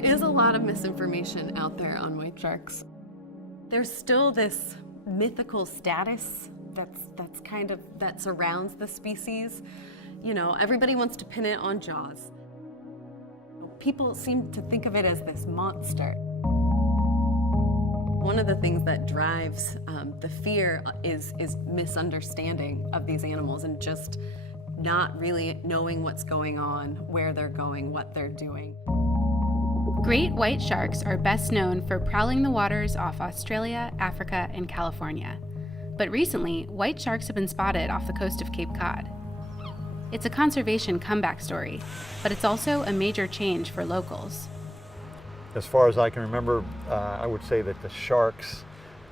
There is a lot of misinformation out there on white sharks. There's still this mythical status that surrounds the species. You know, everybody wants to pin it on Jaws. People seem to think of it as this monster. One of the things that drives the fear is misunderstanding of these animals and just not really knowing what's going on, where they're going, what they're doing. Great white sharks are best known for prowling the waters off Australia, Africa, and California. But recently, white sharks have been spotted off the coast of Cape Cod. It's a conservation comeback story, but it's also a major change for locals. As far as I can remember, I would say that the sharks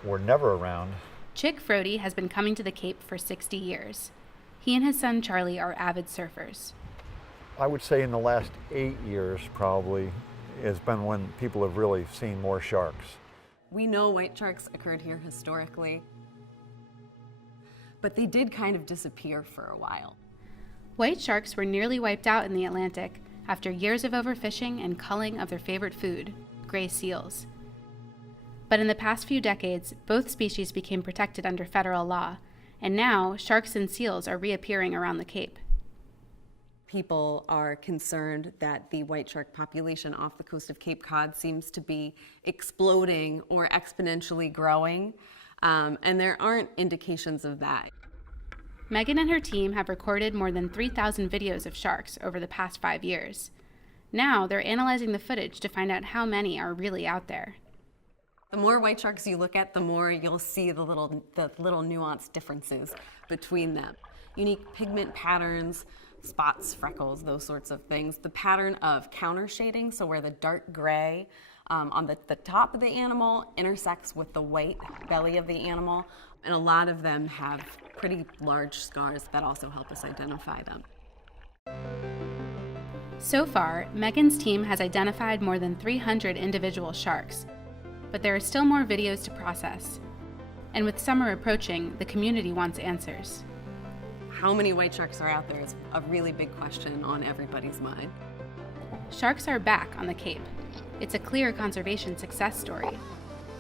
were never around. Chick Flaherty has been coming to the Cape for 60 years. He and his son Charlie are avid surfers. I would say in the last 8 years probably has been when people have really seen more sharks. We know white sharks occurred here historically, but they did kind of disappear for a while. White sharks were nearly wiped out in the Atlantic after years of overfishing and culling of their favorite food, gray seals. But in the past few decades, both species became protected under federal law, and now sharks and seals are reappearing around the Cape. People are concerned that the white shark population off the coast of Cape Cod seems to be exploding or exponentially growing, and there aren't indications of that. Megan and her team have recorded more than 3,000 videos of sharks over the past 5 years. Now they're analyzing the footage to find out how many are really out there. The more white sharks you look at, the more you'll see the little nuanced differences between them. Unique pigment patterns, spots, freckles, those sorts of things. The pattern of counter shading, so where the dark gray on the top of the animal intersects with the white belly of the animal, and a lot of them have pretty large scars that also help us identify them. So far, Megan's team has identified more than 300 individual sharks, but there are still more videos to process. And with summer approaching, the community wants answers. How many white sharks are out there is a really big question on everybody's mind. Sharks are back on the Cape. It's a clear conservation success story,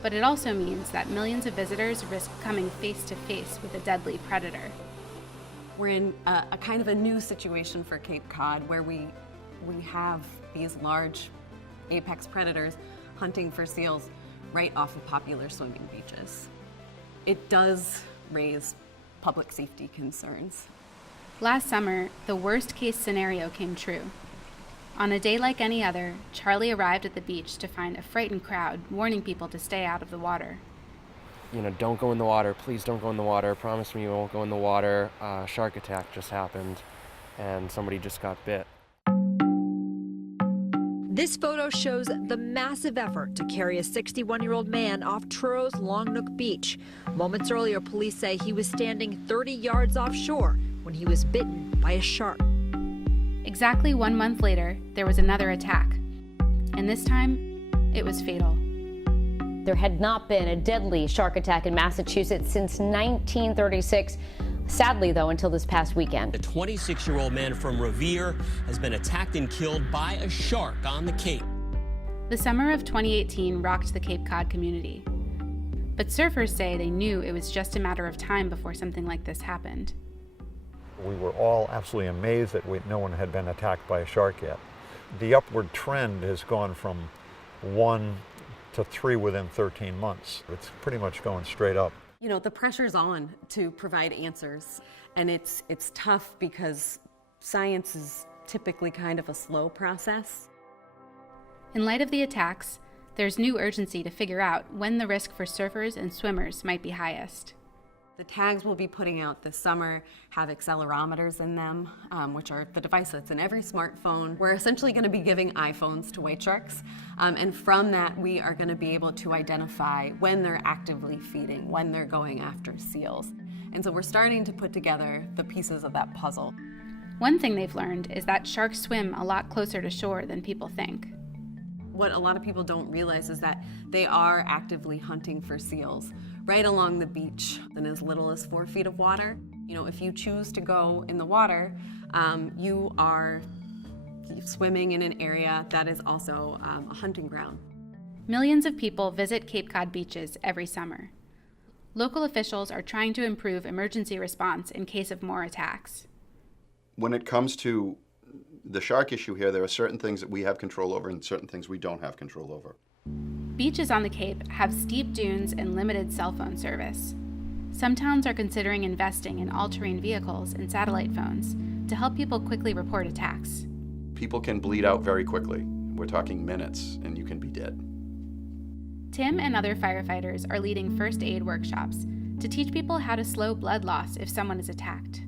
but it also means that millions of visitors risk coming face to face with a deadly predator. We're in a kind of a new situation for Cape Cod where we have these large apex predators hunting for seals right off of popular swimming beaches. It does raise public safety concerns. Last summer, the worst case scenario came true. On a day like any other, Charlie arrived at the beach to find a frightened crowd warning people to stay out of the water. You know, don't go in the water, please don't go in the water, promise me you won't go in the water. Shark attack just happened and somebody just got bit. This photo shows the massive effort to carry a 61-year-old man off Truro's Longnook Beach. Moments earlier, police say he was standing 30 yards offshore when he was bitten by a shark. Exactly 1 month later, there was another attack, and this time, it was fatal. There had not been a deadly shark attack in Massachusetts since 1936. Sadly, though, until this past weekend. A 26-year-old man from Revere has been attacked and killed by a shark on the Cape. The summer of 2018 rocked the Cape Cod community. But surfers say they knew it was just a matter of time before something like this happened. We were all absolutely amazed that no one had been attacked by a shark yet. The upward trend has gone from 1 to 3 within 13 months. It's pretty much going straight up. You know, the pressure's on to provide answers, and it's tough because science is typically kind of a slow process. In light of the attacks, there's new urgency to figure out when the risk for surfers and swimmers might be highest. The tags we'll be putting out this summer have accelerometers in them, which are the device that's in every smartphone. We're essentially going to be giving iPhones to white sharks, and from that we are going to be able to identify when they're actively feeding, when they're going after seals. And so we're starting to put together the pieces of that puzzle. One thing they've learned is that sharks swim a lot closer to shore than people think. What a lot of people don't realize is that they are actively hunting for seals right along the beach in as little as 4 feet of water. You know, if you choose to go in the water, you are swimming in an area that is also a hunting ground. Millions of people visit Cape Cod beaches every summer. Local officials are trying to improve emergency response in case of more attacks. When it comes to the shark issue here, there are certain things that we have control over and certain things we don't have control over. Beaches on the Cape have steep dunes and limited cell phone service. Some towns are considering investing in all-terrain vehicles and satellite phones to help people quickly report attacks. People can bleed out very quickly. We're talking minutes, and you can be dead. Tim and other firefighters are leading first aid workshops to teach people how to slow blood loss if someone is attacked.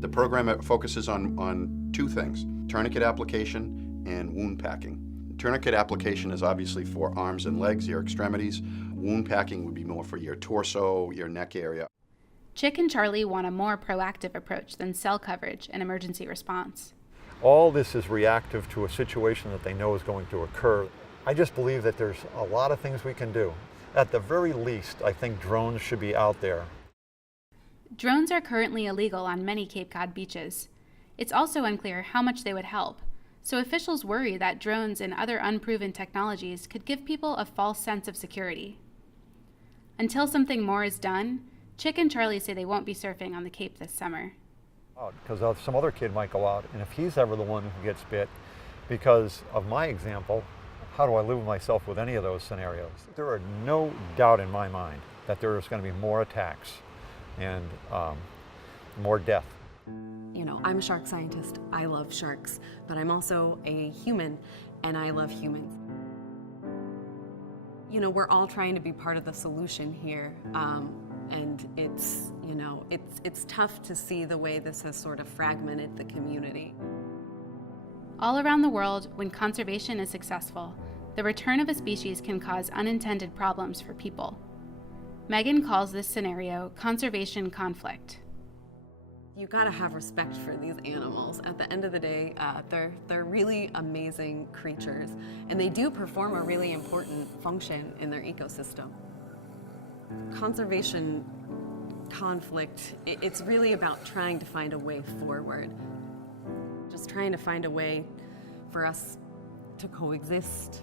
The program focuses on two things: tourniquet application and wound packing. Tourniquet application is obviously for arms and legs, your extremities. Wound packing would be more for your torso, your neck area. Chick and Charlie want a more proactive approach than cell coverage and emergency response. All this is reactive to a situation that they know is going to occur. I just believe that there's a lot of things we can do. At the very least, I think drones should be out there. Drones are currently illegal on many Cape Cod beaches. It's also unclear how much they would help, so officials worry that drones and other unproven technologies could give people a false sense of security. Until something more is done, Chick and Charlie say they won't be surfing on the Cape this summer. Because some other kid might go out, and if he's ever the one who gets bit, because of my example, how do I live with myself with any of those scenarios? There are no doubt in my mind that there is going to be more attacks and more death. You know, I'm a shark scientist. I love sharks, but I'm also a human, and I love humans. You know, we're all trying to be part of the solution here, and it's, you know, it's tough to see the way this has sort of fragmented the community. All around the world, when conservation is successful, the return of a species can cause unintended problems for people. Megan calls this scenario conservation conflict. You gotta have respect for these animals. At the end of the day, they're really amazing creatures, and they do perform a really important function in their ecosystem. Conservation conflict, it's really about trying to find a way forward. Just trying to find a way for us to coexist.